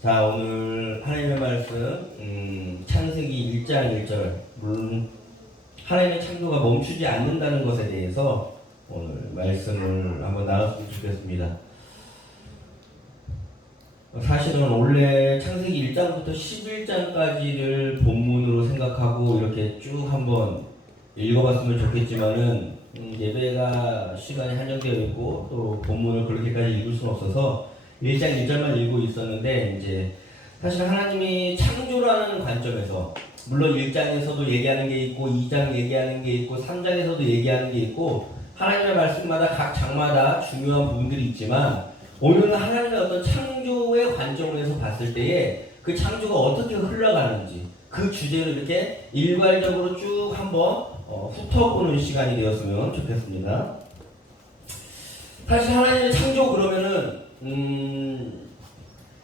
자 오늘 하나님의 말씀 음, 창세기 1장 1절 물론 하나님의 창조가 멈추지 않는다는 것에 대해서 오늘 말씀을 한번 나눴으면 좋겠습니다. 사실은 원래 창세기 1장부터 11장까지를 본문으로 생각하고 이렇게 쭉 한번 읽어봤으면 좋겠지만은 음, 예배가 시간이 한정되어 있고 또 본문을 그렇게까지 읽을 수는 없어서 1장 1절만 읽고 있었는데 이제 사실 하나님이 창조라는 관점에서 물론 1장에서도 얘기하는 게 있고 2장 얘기하는 게 있고 3장에서도 얘기하는 게 있고 하나님의 말씀마다 각 장마다 중요한 부분들이 있지만 오늘은 하나님의 어떤 창조의 관점에서 봤을 때에 그 창조가 어떻게 흘러가는지 그 주제를 이렇게 일괄적으로 쭉 한번 어, 훑어보는 시간이 되었으면 좋겠습니다. 사실 하나님의 창조 그러면은 음,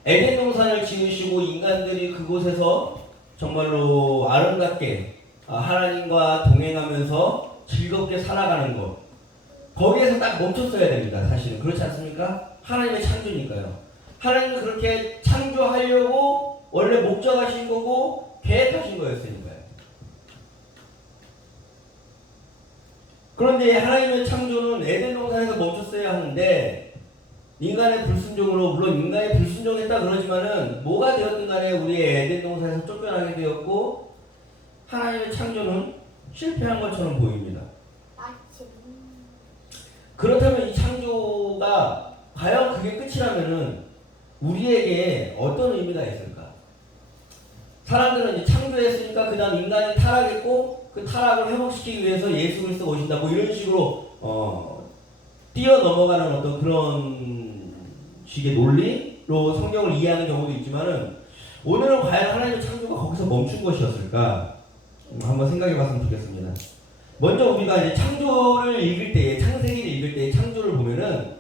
에덴 동산을 지으시고 인간들이 그곳에서 정말로 아름답게 아, 하나님과 동행하면서 즐겁게 살아가는 것 거기에서 딱 멈췄어야 됩니다. 사실은 그렇지 않습니까? 하나님의 창조니까요. 하나님은 그렇게 창조하려고 원래 목적하신 거고 계획하신 거였으니까요. 그런데 하나님의 창조는 에덴 동산에서 멈췄어야 하는데 인간의 불순종으로 물론 인간이 불순종했다 그러지만은 뭐가 되었든 간에 우리의 에덴 동산에서 쫓겨나게 되었고 하나님의 창조는 실패한 것처럼 보입니다. 그렇다면 이 창조가 과연 그게 끝이라면은 우리에게 어떤 의미가 있을까? 사람들은 이제 창조했으니까 그 다음 인간이 타락했고 그 타락을 회복시키기 위해서 예수 그리스도 오신다 뭐 이런 식으로 어 뛰어 넘어가는 어떤 그런 식의 논리로 성경을 이해하는 경우도 있지만은 오늘은 과연 하나님의 창조가 거기서 멈춘 것이었을까? 음, 한번 생각해 봤으면 좋겠습니다. 먼저 우리가 이제 창조를 읽을 때, 창세기를 읽을 때 창조를 보면은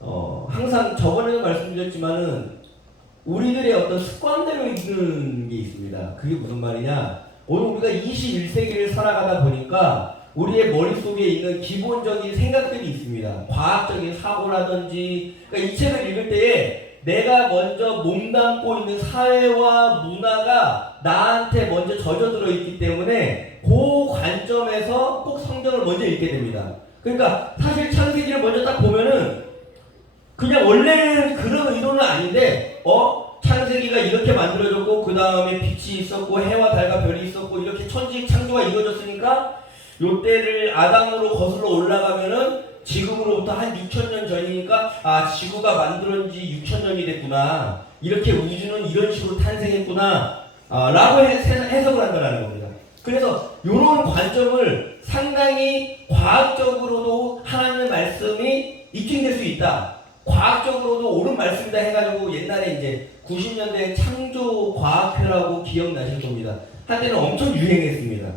어, 항상 저번에도 말씀드렸지만은 우리들의 어떤 습관대로 읽는 게 있습니다. 그게 무슨 말이냐? 오늘 우리가 21세기를 살아가다 보니까 우리의 머릿속에 있는 기본적인 생각들이 있습니다. 과학적인 사고라든지 그러니까 이 책을 읽을 때에 내가 먼저 몸담고 있는 사회와 문화가 나한테 먼저 젖어들어 있기 때문에 그 관점에서 꼭 성경을 먼저 읽게 됩니다. 그러니까 사실 창세기를 먼저 딱 보면은 그냥 원래는 그런 의도는 아닌데 어 창세기가 이렇게 만들어졌고 그 다음에 빛이 있었고 해와 달과 별이 있었고 이렇게 천지 창조가 이루어졌으니까 요때를 아담으로 거슬러 올라가면은 지금으로부터 한 6천 년 전이니까 아 지구가 만들어진 지 6천 년이 됐구나 이렇게 우주는 이런 식으로 탄생했구나 아, 라고 해- 해석을 한다는 겁니다. 그래서 이런 관점을 상당히 과학적으로도 하나님의 말씀이 입증될 수 있다. 과학적으로도 옳은 말씀이다 해가지고 옛날에 이제 90년대 창조 과학회라고 기억나실 겁니다. 한때는 엄청 유행했습니다.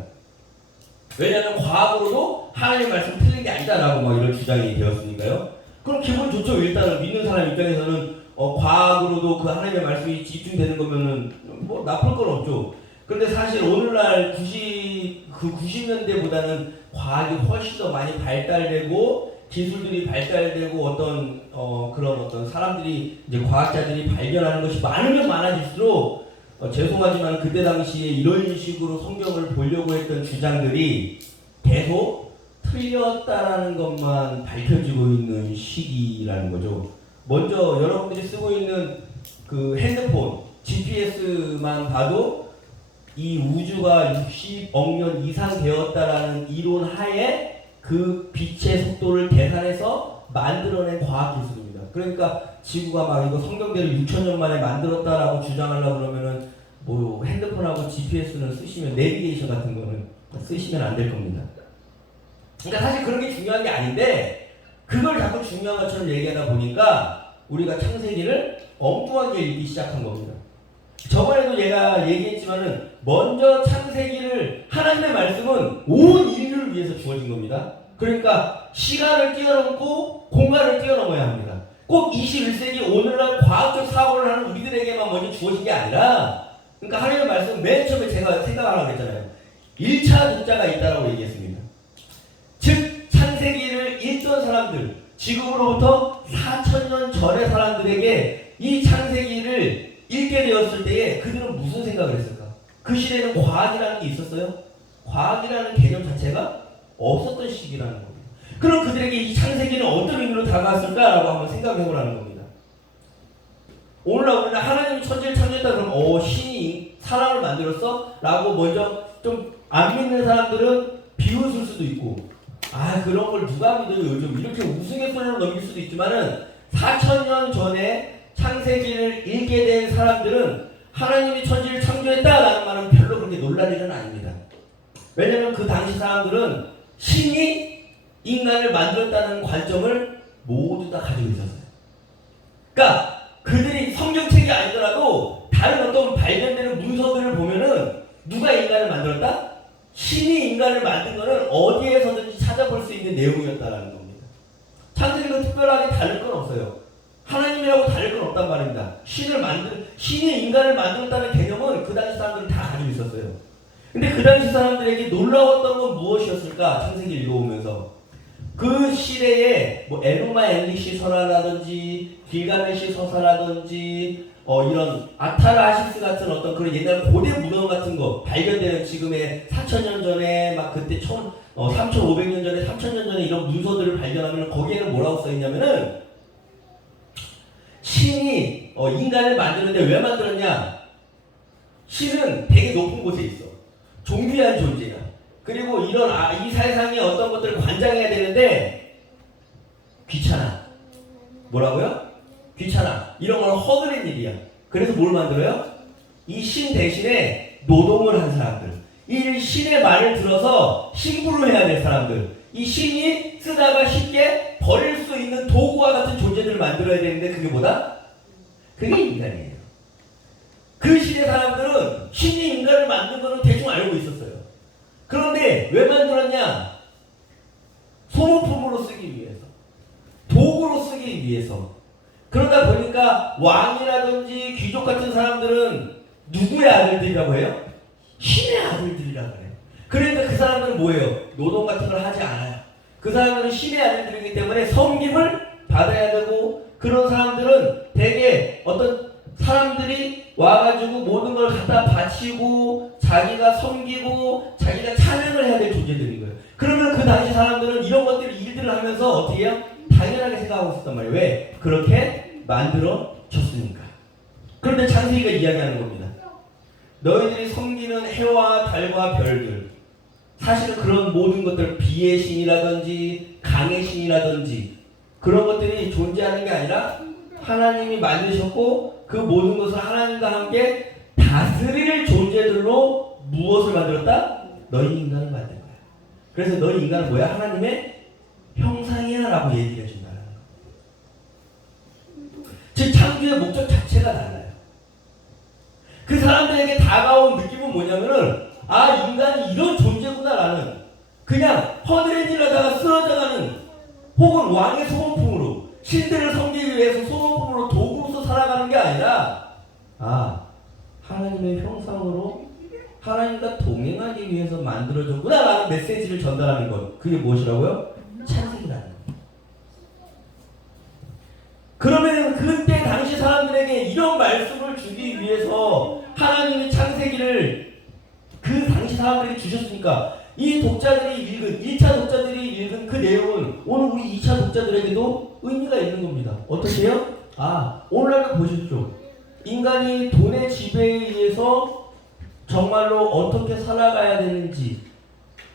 왜냐하면 과학으로도 하나님의 말씀 틀린 게 아니다라고 막 이런 주장이 되었으니까요. 그럼 기분 좋죠. 일단은 믿는 사람 입장에서는 어, 과학으로도 그 하나님의 말씀이 입증되는 거면은 뭐 나쁠 건 없죠. 그런데 사실 오늘날 90, 그 90년대보다는 과학이 훨씬 더 많이 발달되고 기술들이 발달되고 어떤 어, 그런 어떤 사람들이 이제 과학자들이 발견하는 것이 많으면 많아질수록 어, 죄송하지만 그때 당시에 이런 식으로 성경을 보려고 했던 주장들이 계속 틀렸다라는 것만 밝혀지고 있는 시기라는 거죠. 먼저 여러분들이 쓰고 있는 그 핸드폰 GPS만 봐도 이 우주가 60억 년 이상 되었다라는 이론 하에 그 빛의 속도를 계산해서 만들어낸 과학 기술입니다. 그러니까 지구가 막 이거 성경대로 6천 년 만에 만들었다라고 주장하려고 그러면은 뭐 핸드폰하고 GPS는 쓰시면 내비게이션 같은 거는 쓰시면 안 될 겁니다. 그러니까 사실 그런 게 중요한 게 아닌데 그걸 자꾸 중요한 것처럼 얘기하다 보니까 우리가 창세기를 엉뚱하게 읽기 시작한 겁니다. 저번에도 얘가 얘기했지만은 먼저 창세기를 하나님의 말씀은 온 인류를 위해서 주어진 겁니다. 그러니까 시간을 뛰어넘고 공간을 뛰어넘어야 합니다. 꼭 21세기 오늘날 과학적 사고를 하는 우리들에게만 먼저 주어진 게 아니라 그러니까 하나님의 말씀 맨 처음에 제가 생각하라고 했잖아요. 1차 독자가 있다라고 얘기했습니다. 즉 창세기를 읽던 사람들 지금으로부터 4천년 전의 사람들에게 이 창세기를 읽게 되었을 때에 그들은 무슨 생각을 했을까? 그 시대에는 과학이라는 게 있었어요? 과학이라는 개념 자체가 없었던 시기라는 겁니다. 그럼 그들에게 이 창세기는 어떤 의미로 다가왔을까라고 한번 생각해 보라는 겁니다. 오늘날 우리는 하나님이 천지를 창조했다 그러면 어 신이 사람을 만들었어? 라고 먼저 좀 안 믿는 사람들은 비웃을 수도 있고 아 그런 걸 누가 믿어요 요즘 이렇게 우스갯소리로 넘길 수도 있지만은 4천년 전에 창세기를 읽게 된 사람들은 하나님이 천지를 창조했다라는 말은 별로 그렇게 놀랄 일은 아닙니다. 왜냐하면 그 당시 사람들은 신이 인간을 만들었다는 관점을 모두 다 가지고 있었어요. 그러니까 그들이 성경책이 아니더라도 다른 어떤 발견되는 문서들을 보면은 누가 인간을 만들었다? 신이 인간을 만든 거는 어디에서든지 찾아볼 수 있는 내용이었다라는 겁니다. 창세기가 특별하게 다를 건 없어요. 하나님이라고 다를 건 없단 말입니다. 신을 만들 신이 인간을 만들었다는 개념은 그 당시 사람들은 다 가지고 있었어요. 근데 그 당시 사람들에게 놀라웠던 건 무엇이었을까? 창세기 읽어보면서 그 시대에 뭐 에루마 엘리시 설화라든지 길가메시 서사라든지 어 이런 아타라시스 같은 어떤 그런 옛날 고대 문헌 같은 거 발견되는 지금의 4천년 전에 막 그때 천 어, 3,500년 전에 3,000년 전에 이런 문서들을 발견하면 거기에는 뭐라고 써 있냐면은 신이 어, 인간을 만드는데 왜 만들었냐? 신은 되게 높은 곳에 있어. 존귀한 존재야. 그리고 이런 아, 이 세상에 어떤 것들을 관장해야 되는데 귀찮아. 뭐라고요? 귀찮아. 이런 건 허드렛 일이야. 그래서 뭘 만들어요? 이 신 대신에 노동을 한 사람들. 이 신의 말을 들어서 신부를 해야 될 사람들. 이 신이 쓰다가 쉽게 버릴 수 있는 도구와 같은 존재들을 만들어야 되는데 그게 뭐다? 그게 인간이에요. 그 시대 사람들은 신이 인간을 만든 거는 대충 알고 있었어요. 그런데 왜 만들었냐? 소모품으로 쓰기 위해서. 도구로 쓰기 위해서. 그러다 보니까 왕이라든지 귀족 같은 사람들은 누구의 아들들이라고 해요? 신의 아들들이라고 해요. 그러니까 그 사람들은 뭐예요? 노동 같은 걸 하지 않아요. 그 사람들은 신의 아들들이기 때문에 섬김을 받아야 되고 그런 사람들은 대개 어떤 사람들이 와가지고 모든 걸 갖다 바치고 자기가 섬기고 자기가 찬양을 해야 될 존재들인 거예요. 그러면 그 당시 사람들은 이런 것들 일들을 하면서 어떻게 해요? 당연하게 생각하고 있었단 말이에요. 왜? 그렇게 만들어졌으니까. 그런데 창세기가 이야기하는 겁니다. 너희들이 섬기는 해와 달과 별들 사실은 그런 모든 것들 비의 신이라든지 강의 신이라든지 그런 것들이 존재하는 게 아니라 하나님이 만드셨고 그 모든 것을 하나님과 함께 다스릴 존재들로 무엇을 만들었다? 너희 인간을 만든 거야. 그래서 너희 인간은 뭐야? 하나님의 형상이야 라고 얘기해 준다는 거. 즉 창조의 목적 자체가 달라요. 그 사람들에게 다가온 느낌은 뭐냐면은 아 인간이 이런 존재구나 라는 그냥 허드렛 일하다가 쓰러져가는 혹은 왕의 소모품으로 신들을 섬기기 위해서 소모품으로 도구로서 살아가는 게 아니라 아 하나님의 형상으로 하나님과 동행하기 위해서 만들어졌구나 라는 메시지를 전달하는 것 그게 무엇이라고요? 찬송이라는 것. 그러면 그때 당시 사람들에게 이런 말씀을 주기 위해서 하나님이 창세기를 그 당시 사람들에게 주셨으니까 이 독자들이 읽은 1차 독자들이 읽은 그 내용은 오늘 우리 2차 독자들에게도 의미가 있는 겁니다. 어떻게 해요? 아, 오늘날 보십시오. 인간이 돈의 지배에 의해서 정말로 어떻게 살아가야 되는지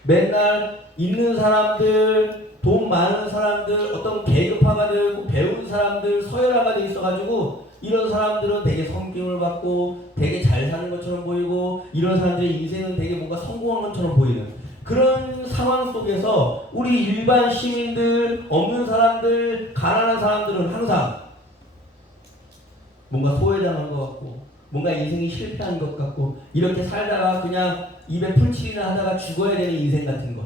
맨날 있는 사람들, 돈 많은 사람들, 어떤 계급화가 되고 배운 사람들, 서열화가 돼 있어가지고 이런 사람들은 되게 성경을 받고 되게 잘 사는 것처럼 보이고 이런 사람들의 인생은 되게 뭔가 성공한 것처럼 보이는 그런 상황 속에서 우리 일반 시민들, 없는 사람들, 가난한 사람들은 항상 뭔가 소외당한 것 같고 뭔가 인생이 실패한 것 같고 이렇게 살다가 그냥 입에 풀칠이나 하다가 죽어야 되는 인생 같은 것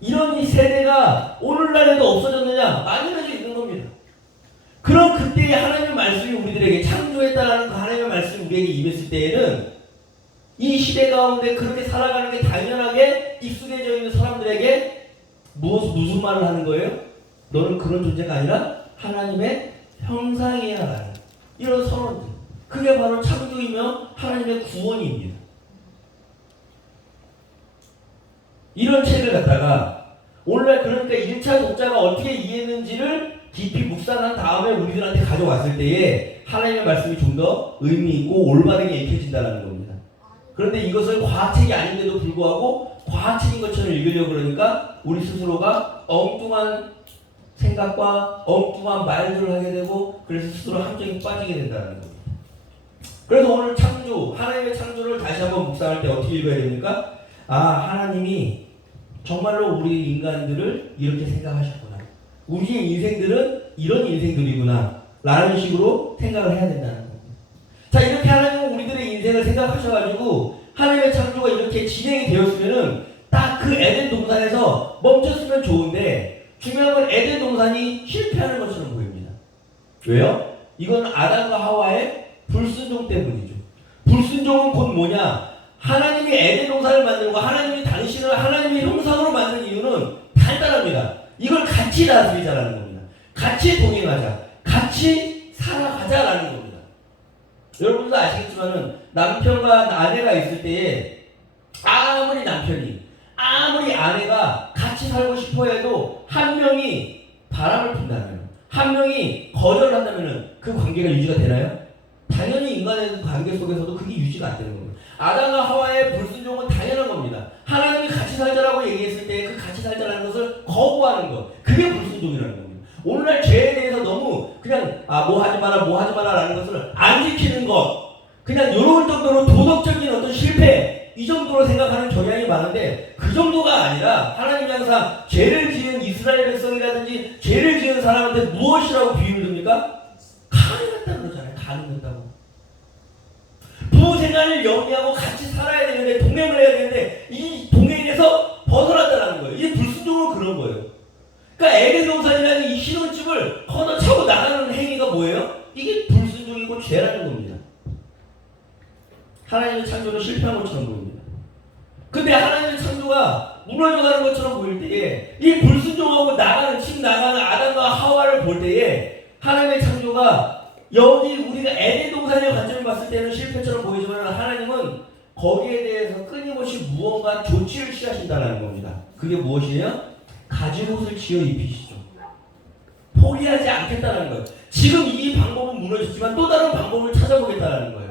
이런 이 세대가 오늘날에도 없어졌느냐 많이가져 있는 겁니다. 그럼 그때의 하나님의 말씀이 우리들에게 창조했다라는 그 하나님의 말씀이 우리에게 임했을 때에는 이 시대 가운데 그렇게 살아가는 게 당연하게 익숙해져 있는 사람들에게 무엇 무슨 말을 하는 거예요? 너는 그런 존재가 아니라 하나님의 형상이야라는 이런 선언들. 그게 바로 창조이며 하나님의 구원입니다. 이런 책을 갖다가 오늘날 그러니까 1차 독자가 어떻게 이해했는지를 깊이 묵상한 다음에 우리들한테 가져왔을 때에 하나님의 말씀이 좀 더 의미 있고 올바르게 읽혀진다는 겁니다. 그런데 이것을 과학책이 아닌데도 불구하고 과학책인 것처럼 읽으려고 그러니까 우리 스스로가 엉뚱한 생각과 엉뚱한 말들을 하게 되고 그래서 스스로 함정에 빠지게 된다는 겁니다. 그래서 오늘 창조, 하나님의 창조를 다시 한번 묵상할 때 어떻게 읽어야 됩니까? 아, 하나님이 정말로 우리 인간들을 이렇게 생각하셨구나. 우리의 인생들은 이런 인생들이구나. 라는 식으로 생각을 해야 된다는 겁니다. 자, 이렇게 하나님은 우리들의 인생을 생각하셔가지고 하나님의 창조가 이렇게 진행이 되었으면은 딱 그 에덴 동산에서 멈췄으면 좋은데 중요한 건 에덴 동산이 실패하는 것처럼 보입니다. 왜요? 이건 아담과 하와의 불순종 때문이죠. 불순종은 곧 뭐냐? 하나님이 에덴 동산을 만들고 하나님이 당신을 하나님의 형상으로 만든 이유는 간단합니다. 이걸 같이 다스리자라는 겁니다. 같이 동행하자. 같이 살아가자라는 겁니다. 여러분도 아시겠지만은 남편과 아내가 있을 때에 아무리 남편이 아무리 아내가 같이 살고 싶어 해도 한 명이 바람을 핀다면 한 명이 거절을 한다면은 그 관계가 유지가 되나요? 당연히 인간의 관계 속에서도 그게 유지가 안 되는 겁니다. 아담과 하와의 불순종은 당연한 겁니다. 하나님이 같이 살자라고 얘기했을 때 그 같이 살자라는 것을 거부하는 것. 그게 불순종이라는 겁니다. 오늘날 죄에 대해서 너무 그냥 아 뭐 하지 마라 뭐 하지 마라 라는 것을 안 지키는 것. 그냥 이런 정도로 도덕적인 어떤 실패 이 정도로 생각하는 경향이 많은데 그 정도가 아니라 하나님이 항상 죄를 지은 이스라엘 백성이라든지 죄를 지은 사람한테 무엇이라고 비유를 듭니까? 간이 같다 그러잖아요. 간이 같다고. 부부 생활을 영위하고 같이 살아야 되는데 동행을 해야 되는데 이 동행에서 벗어났다는 거예요. 이게 불순종은 그런 거예요. 그러니까 에덴 동산이라는 이 신혼집을 걷어차고 나가는 행위가 뭐예요? 이게 불순종이고 죄라는 겁니다. 하나님의 창조는 실패한 것처럼 보입니다. 근데 하나님의 창조가 무너져가는 것처럼 보일 때에 이 불순종하고 나가는 집 나가는 아담과 하와를 볼 때에 하나님의 창조가 여기 우리가 에덴 동산의 관점을 봤을 때는 실패처럼 보이지만 하나님은 거기에 대해서 끊임없이 무언가 조치를 취하신다는 겁니다. 그게 무엇이에요? 가지옷을 지어 입히시죠. 포기하지 않겠다는 거예요. 지금 이 방법은 무너졌지만 또 다른 방법을 찾아보겠다는 거예요.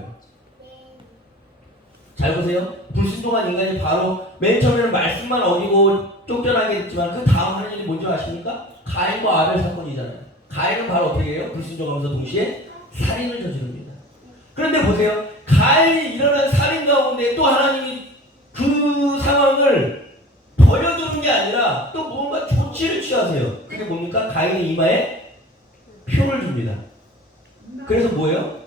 잘 보세요. 불순종한 인간이 바로 맨 처음에는 말씀만 어기고 쫓겨나게 됐지만 그 다음 하는 일이 뭔지 아십니까? 가인과 아벨 사건이잖아요. 가인은 바로 어떻게 해요? 불순종하면서 동시에 살인을 저지릅니다. 그런데 보세요. 가인이 일어난 살인 가운데 또 하나님이 그 상황을 버려두는 게 아니라 또 무언가 조치를 취하세요. 그게 뭡니까? 가인의 이마에 표를 줍니다. 그래서 뭐예요?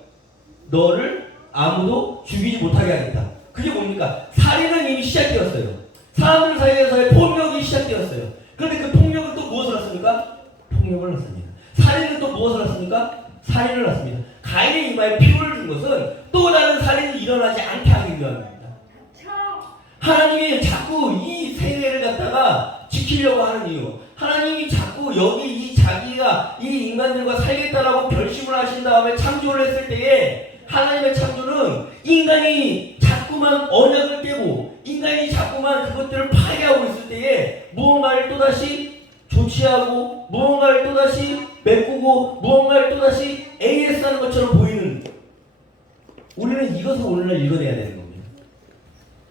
너를 아무도 죽이지 못하게 하겠다. 그게 뭡니까? 살인은 이미 시작되었어요. 사람들 사이에서의 폭력이 시작되었어요. 그런데 그 폭력은 또 무엇을 낳습니까? 폭력을 낳습니다. 살인은 또 무엇을 낳습니까? 살인을 낳습니다. 가인의 이마에 피를 준 것은 또 다른 살인이 일어나지 않게 하기 위함입니다. 하나님이 자꾸 이 세계를 갖다가 지키려고 하는 이유. 하나님이 자꾸 여기 이 자기가 이 인간들과 살겠다라고 결심을 하신 다음에 창조를 했을 때에 하나님의 창조는 인간이 자꾸만 언약을 깨고 인간이 자꾸만 그것들을 파괴하고 있을 때에 무언가를 또다시 조치하고 무언가를 또다시 메꾸고 무언가를 또다시 AS하는 것처럼 보이는 우리는 이것을 오늘날 읽어내야 되는 겁니다.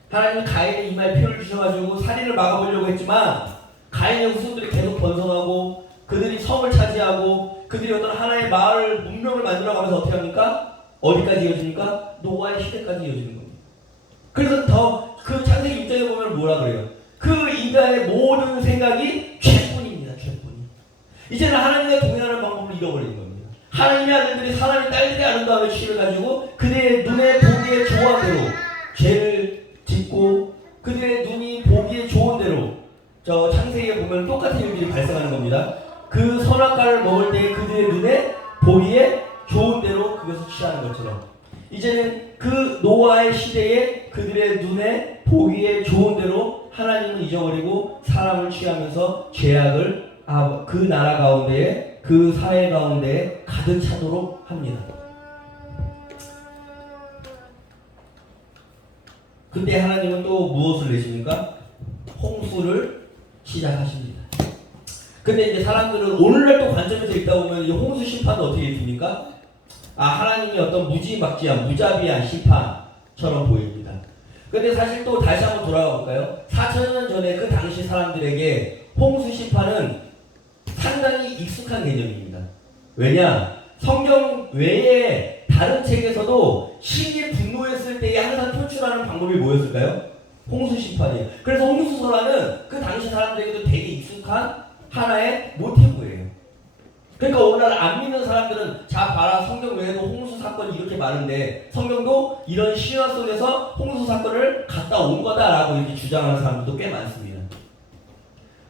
하나님은 가인의 이마에 표를 주셔가지고 살인을 막아보려고 했지만 가인의 후손들이 계속 번성하고 그들이 성을 차지하고 그들이 어떤 하나의 마을 문명을 만들어가면서 어떻게 합니까? 어디까지 이어집니까? 노아의 시대까지 이어지는 겁니다. 그래서 더 그 창세기 6장에 보면 뭐라 그래요? 그 인간의 모든 생각이 죄뿐입니다. 죄뿐. 이제는 하나님과 동행하는 방법을 잃어버린 겁니다. 하나님의 아들들이 사람이 딸들이 아름다움의 취를 가지고 그들의 눈에 보기에 좋은 대로 죄를 짓고 그들의 눈이 보기에 좋은 대로 저 창세기에 보면 똑같은 일들이 발생하는 겁니다. 그 선악과를 먹을 때 그들의 눈에 보기에 좋은 대로 그것을 취하는 것처럼 이제는 그 노아의 시대에 그들의 눈에 보기에 좋은 대로 하나님을 잊어버리고 사람을 취하면서 죄악을 아, 그 나라 가운데에 그 사회 가운데에 가득 차도록 합니다. 근데 하나님은 또 무엇을 내십니까? 홍수를 시작하십니다. 근데 이제 사람들은 오늘날 또 관점에서 읽다 보면 이 홍수 심판은 어떻게 됩니까? 아 하나님이 어떤 무지막지한 무자비한 심판처럼 보입니다. 근데 사실 또 다시 한번 돌아가 볼까요? 4천년 전에 그 당시 사람들에게 홍수 심판은 상당히 익숙한 개념입니다. 왜냐? 성경 외에 다른 책에서도 신이 분노했을 때에 항상 표출하는 방법이 뭐였을까요? 홍수 심판이에요. 그래서 홍수설화는 그 당시 사람들에게도 되게 익숙한 하나의 모티브예요. 그러니까 오늘날 안 믿는 사람들은 자 봐라 성경 외에도 홍수 사건이 이렇게 많은데 성경도 이런 신화 속에서 홍수 사건을 갔다 온 거다라고 이렇게 주장하는 사람들도 꽤 많습니다.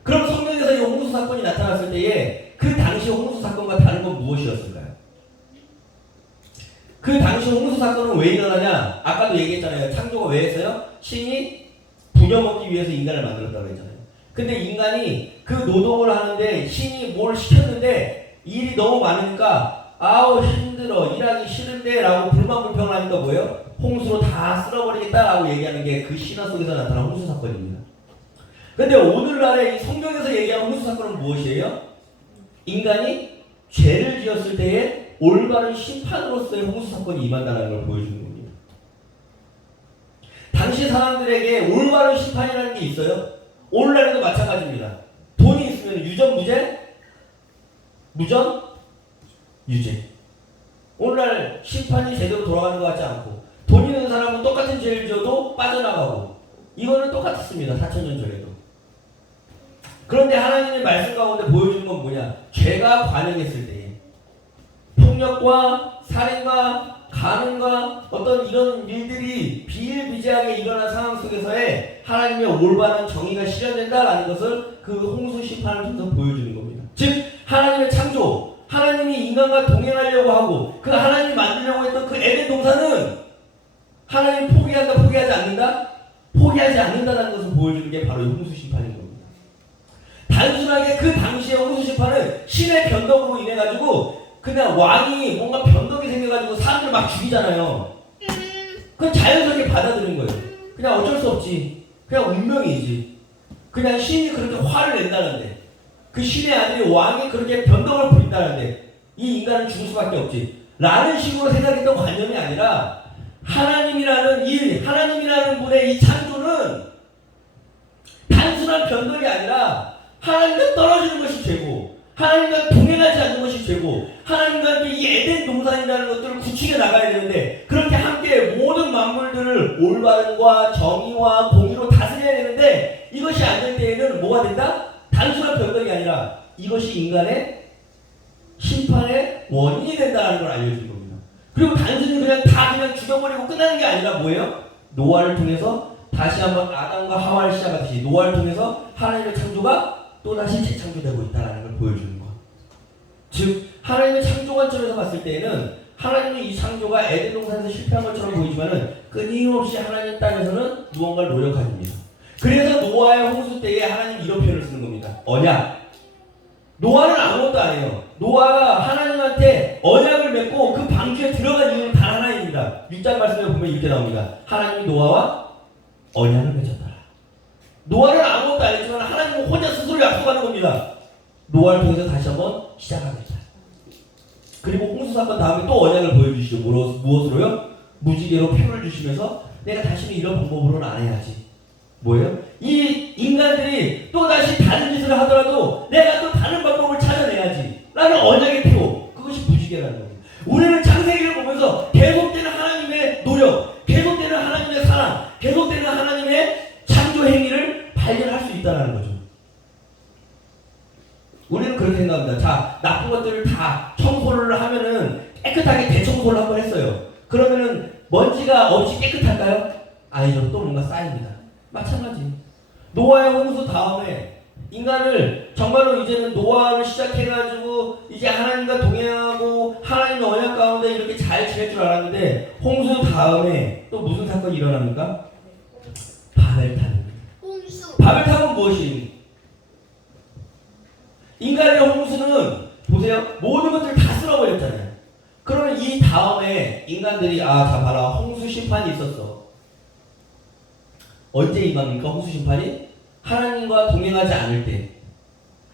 그럼 성경에서 이 홍수 사건이 나타났을 때에 그 당시 홍수 사건과 다른 건 무엇이었을까요? 그 당시 홍수 사건은 왜 일어나냐? 아까도 얘기했잖아요. 창조가 왜 했어요? 신이 부려먹기 위해서 인간을 만들었다고 했잖아요. 근데 인간이 그 노동을 하는데 신이 뭘 시켰는데 일이 너무 많으니까 아우 힘들어 일하기 싫은데 라고 불만 불평을 하니까 뭐예요? 홍수로 다 쓸어버리겠다 라고 얘기하는 게 그 신화 속에서 나타난 홍수 사건입니다. 근데 오늘날의 이 성경에서 얘기하는 홍수 사건은 무엇이에요? 인간이 죄를 지었을 때에 올바른 심판으로서의 홍수 사건이 임한다는 걸 보여주는 겁니다. 당시 사람들에게 올바른 심판이라는 게 있어요. 오늘날에도 마찬가지입니다. 돈이 있으면 유전 무죄, 무전 유죄. 오늘날 심판이 제대로 돌아가는 것 같지 않고 돈 있는 사람은 똑같은 죄를 지어도 빠져나가고 이거는 똑같습니다. 4천년 전에도. 그런데 하나님의 말씀 가운데 보여주는 건 뭐냐? 죄가 관영했을 때에 폭력과 살인과 가늠과 어떤 이런 일들이 비일비재하게 일어난 상황 속에서의 하나님의 올바른 정의가 실현된다라는 것을 그 홍수 심판을 통해서 보여주는 겁니다. 즉 하나님의 인간과 동행하려고 하고 그 하나님이 만들려고 했던 그 에덴 동산은 하나님 포기한다, 포기하지 않는다, 포기하지 않는다라는 것을 보여주는 게 바로 이 홍수 심판인 겁니다. 단순하게 그 당시의 홍수 심판은 신의 변덕으로 인해 가지고 그냥 왕이 뭔가 변덕이 생겨가지고 사람들 막 죽이잖아요. 그건 자연스럽게 받아들인 거예요. 그냥 어쩔 수 없지. 그냥 운명이지. 그냥 신이 그렇게 화를 낸다는데 그 신의 아들이 왕이 그렇게 변덕을 부린다는데 이 인간은 죽을 수밖에 없지. 라는 식으로 생각했던 관념이 아니라 하나님이라는 일, 하나님이라는 분의 이 창조는 단순한 변덕이 아니라 하나님과 떨어지는 것이 죄고 하나님과 동행하지 않는 것이 죄고 하나님과 함께 이 에덴 동산이라는 것들을 구축해 나가야 되는데 그렇게 함께 모든 만물들을 올바름과 정의와 공의로 다스려야 되는데 이것이 안 될 때에는 뭐가 된다? 단순한 변덕이 아니라 이것이 인간의 심판의 원인이 된다는 걸 알려준 겁니다. 그리고 단순히 그냥 다 그냥 죽여버리고 끝나는 게 아니라 뭐예요? 노아를 통해서 다시 한번 아담과 하와를 시작하듯이 노아를 통해서 하나님의 창조가 또다시 재창조되고 있다는 걸 보여주는 것. 즉 하나님의 창조 관점에서 봤을 때에는 하나님의 이 창조가 에덴 동산에서 실패한 것처럼 보이지만은 끊임없이 하나님 땅에서는 무언가를 노력하십니다. 그래서 노아의 홍수 때에 하나님 이런 표현을 쓰는 겁니다. 언약. 노아는 아무것도 안 해요. 노아가 하나님한테 언약을 맺고 그 방주에 들어간 이유는 단 하나입니다. 6장 말씀에 보면 이렇게 나옵니다. 하나님이 노아와 언약을 맺었더라. 노아는 아무것도 안 했지만 하나님은 혼자 스스로 약속하는 겁니다. 노아를 통해서 다시 한번 시작하겠다. 그리고 홍수 사건 다음에 또 언약을 보여주시죠. 무엇, 무엇으로요? 무지개로 표를 주시면서 내가 다시는 이런 방법으로는 안 해야지. 뭐예요? 이 인간들이 또 다시 다른 짓을 하더라도 내가 또 다른 방법을 찾아내야지. 라는 언약의 표. 그것이 무지개라는 겁니다. 우리는 창세기를 보면서 계속되는 하나님의 노력, 계속되는 하나님의 사랑, 계속되는 하나님의 창조 행위를 발견할 수 있다는 거죠. 우리는 그렇게 생각합니다. 자, 나쁜 것들을 다 청소를 하면은 깨끗하게 대청소를 한번 했어요. 그러면은 먼지가 없이 깨끗할까요? 아니죠. 또 뭔가 쌓입니다. 마찬가지. 노아의 홍수 다음에 인간을 정말로 이제는 노아를 시작해가지고 이제 하나님과 동행하고 하나님의 언약 가운데 이렇게 잘 지낼 줄 알았는데 홍수 다음에 또 무슨 사건이 일어납니까? 홍수 바벨탑은 무엇이? 인간의 홍수는 보세요. 모든 것들 다 쓸어버렸잖아요. 그러면 이 다음에 인간들이 아, 자 봐라. 홍수 심판이 있었어. 언제 임합니까? 홍수 심판이? 하나님과 동행하지 않을 때.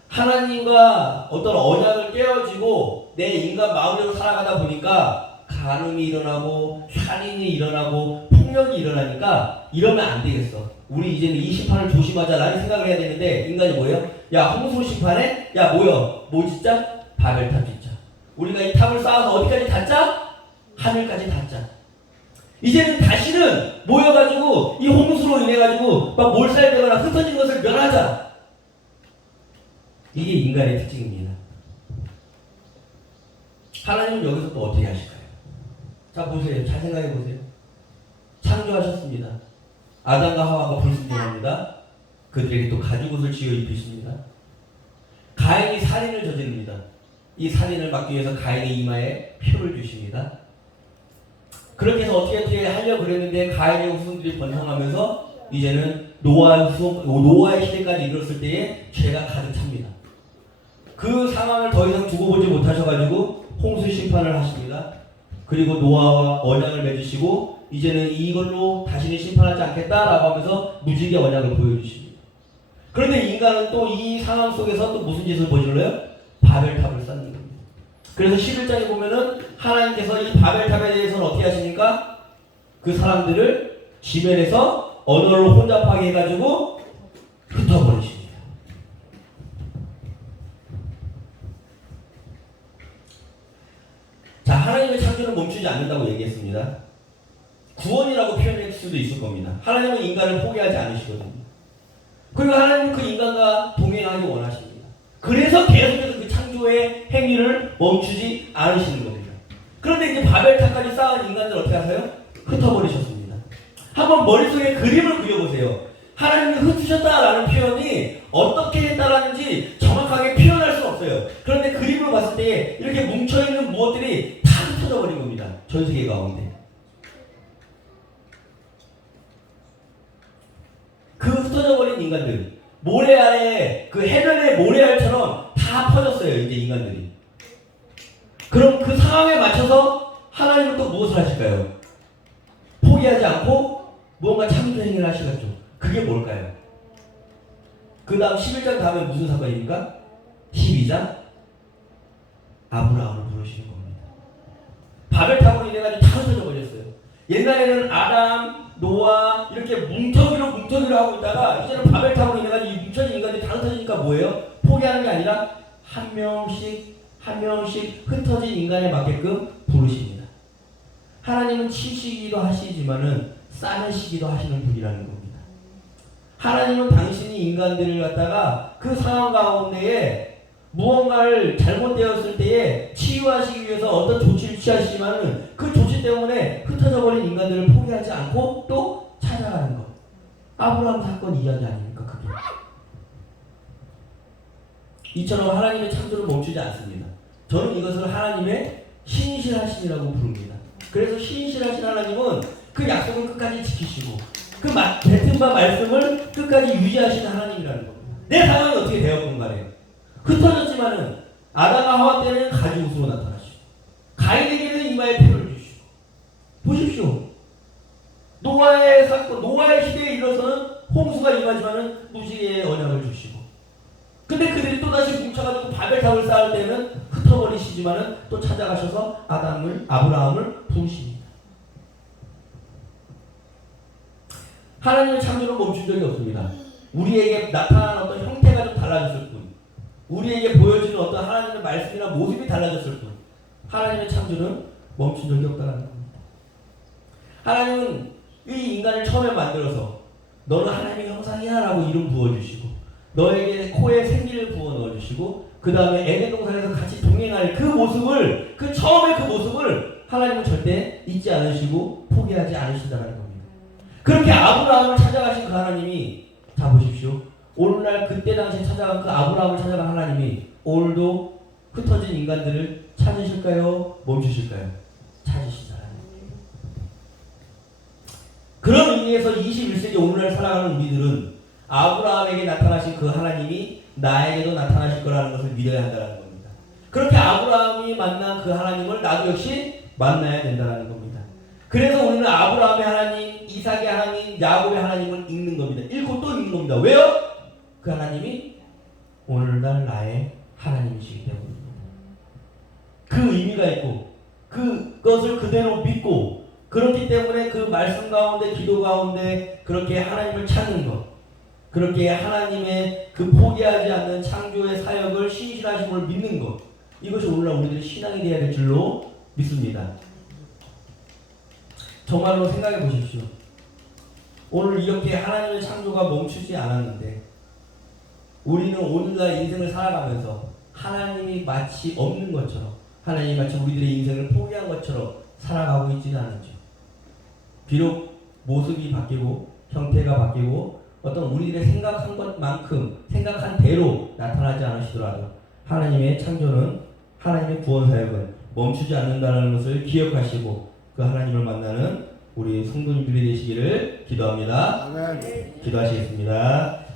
하나님과 어떤 언약을 깨어지고 내 인간 마음대로 살아가다 보니까 간음이 일어나고 살인이 일어나고 폭력이 일어나니까 이러면 안 되겠어. 우리 이제는 이 심판을 조심하자라는 생각을 해야 되는데 인간이 뭐예요? 야 홍수 심판에 야 뭐야? 뭐 짓자? 바벨탑 짓자. 우리가 이 탑을 쌓아서 어디까지 닿자? 하늘까지 닿자. 이제는 다시는 모여가지고 이 홍수로 인해가지고 막 몰살되거나 흩어진 것을 멸하자. 이게 인간의 특징입니다. 하나님은 여기서 또 어떻게 하실까요? 자 보세요. 잘 생각해 보세요. 창조하셨습니다. 아담과 하와가 불순종합니다. 그들에게 또 가죽옷을 지어 입히십니다. 가인이 살인을 저지릅니다. 이 살인을 막기 위해서 가인의 이마에 표를 주십니다. 그렇게 해서 어떻게 어떻게 하려고 그랬는데 가인의 후손들이 번성하면서 이제는 노아 후손, 노아의 시대까지 이뤘을 때에 죄가 가득 찹니다. 그 상황을 더 이상 두고 보지 못하셔가지고 홍수 심판을 하십니다. 그리고 노아와 언약을 맺으시고 이제는 이걸로 다시는 심판하지 않겠다라고 하면서 무지개 언약을 보여주십니다. 그런데 인간은 또 이 상황 속에서 또 무슨 짓을 저질러요? 바벨탑을 쌓는. 그래서 11장에 보면은 하나님께서 이 바벨탑에 대해서는 어떻게 하십니까? 그 사람들을 지면에서 언어를 혼잡하게 해가지고 흩어버리십니다. 자, 하나님의 창조는 멈추지 않는다고 얘기했습니다. 구원이라고 표현할 수도 있을 겁니다. 하나님은 인간을 포기하지 않으시거든요. 그리고 하나님은 그 인간과 동행하기 원하십니다. 그래서 계속해서 그 창조의 행위를 멈추지 않으시는 겁니다. 그런데 이제 바벨탑까지 쌓은 인간들 어떻게 하세요? 흩어버리셨습니다. 한번 머릿속에 그림을 그려보세요. 하나님이 흩으셨다라는 표현이 어떻게 했다라는지 정확하게 표현할 수 없어요. 그런데 그림으로 봤을 때 이렇게 뭉쳐있는 무엇들이 다 흩어져 버린 겁니다. 전 세계 가운데. 그 흩어져 버린 인간들 모래 아래 그 해변의 모래알처럼 다 퍼졌어요 이제 인간들이 그럼 그 상황에 맞춰서 하나님은 또 무엇을 하실까요? 포기하지 않고 무언가 창조 행위를 하시겠죠 그게 뭘까요? 그 다음 11장 다음에 무슨 사건입니까? 12장 아브라함을 부르시는 겁니다 바벨탑으로 인해 가지고 다 흩어져 버렸어요 옛날에는 아담 노아 이렇게 뭉터기로 뭉터기로 하고 있다가 이제는 바벨탑으로 인해 가지고 이 뭉쳐진 인간들이 다 흩어지니까 뭐예요? 포기하는 게 아니라 한 명씩 한 명씩 흩어진 인간에 맞게끔 부르십니다. 하나님은 치시기도 하시지만은 싸매시기도 하시는 분이라는 겁니다. 하나님은 당신이 인간들을 갖다가 그 상황 가운데에 무언가를 잘못되었을 때에 치유하시기 위해서 어떤 조치를 취하시지만은 그 조치 때문에 흩어져 버린 인간들을 포기하지 않고 또 찾아가는 것. 아브라함 사건 이야기 아닙니까 그게? 이처럼 하나님의 창조를 멈추지 않습니다. 저는 이것을 하나님의 신실하심이라고 부릅니다. 그래서 신실하신 하나님은 그 약속을 끝까지 지키시고 그 마- 뱉은 바 말씀을 끝까지 유지하시는 하나님이라는 겁니다. 내 상황이 어떻게 되었건 간에 흩어졌지만은 아다가 하와 때는 가지 옷으로 나타나시고 가인에게는 이마에 표를 주시고 보십시오. 노아의 사건, 노아의 시대에 이르러서는 홍수가 임하지만은 무지개의 언약을 주시고 근데 그들이 또다시 뭉쳐가지고 바벨탑을 쌓을 때는 흩어버리시지만은 또 찾아가셔서 아담을 아브라함을 부르십니다. 하나님의 창조는 멈춘 적이 없습니다. 우리에게 나타나는 어떤 형태가 좀 달라졌을 뿐, 우리에게 보여지는 어떤 하나님의 말씀이나 모습이 달라졌을 뿐, 하나님의 창조는 멈춘 적이 없다는 겁니다. 하나님은 이 인간을 처음에 만들어서 너는 하나님의 형상이야라고 이름 부어주시고 너에게 코에 생기를 부어 넣어주시고 그 다음에 에덴 동산에서 같이 동행할 그 모습을 그 처음의 그 모습을 하나님은 절대 잊지 않으시고 포기하지 않으신다는 겁니다. 그렇게 아브라함을 찾아가신 그 하나님이 자 보십시오. 오늘날 그때 당시에 찾아간 그 아브라함을 찾아간 하나님이 오늘도 흩어진 인간들을 찾으실까요? 멈추실까요? 찾으시잖아요. 그런 의미에서 21세기 오늘날 살아가는 우리들은 아브라함에게 나타나신 그 하나님이 나에게도 나타나실 거라는 것을 믿어야 한다는 겁니다. 그렇게 아브라함이 만난 그 하나님을 나도 역시 만나야 된다는 겁니다. 그래서 우리는 아브라함의 하나님, 이삭 이삭의 하나님, 야곱의 하나님을 읽는 겁니다. 읽고 또 읽는 겁니다. 왜요? 그 하나님이 오늘날 나의 하나님이시기 때문입니다. 그 의미가 있고 그것을 그대로 믿고 그렇기 때문에 그 말씀 가운데 기도 가운데 그렇게 하나님을 찾는 것 그렇게 하나님의 그 포기하지 않는 창조의 사역을 신실하심을 믿는 것 이것이 오늘날 우리들의 신앙이 되어야 될 줄로 믿습니다. 정말로 생각해 보십시오. 오늘 이렇게 하나님의 창조가 멈추지 않았는데 우리는 오늘날 인생을 살아가면서 하나님이 마치 없는 것처럼 하나님이 마치 우리들의 인생을 포기한 것처럼 살아가고 있지는 않은지 비록 모습이 바뀌고 형태가 바뀌고 어떤 우리들의 생각한 것만큼 생각한 대로 나타나지 않으시더라도 하나님의 창조는 하나님의 구원 사역은 멈추지 않는다는 것을 기억하시고 그 하나님을 만나는 우리 성도님들이 되시기를 기도합니다. 기도하시겠습니다.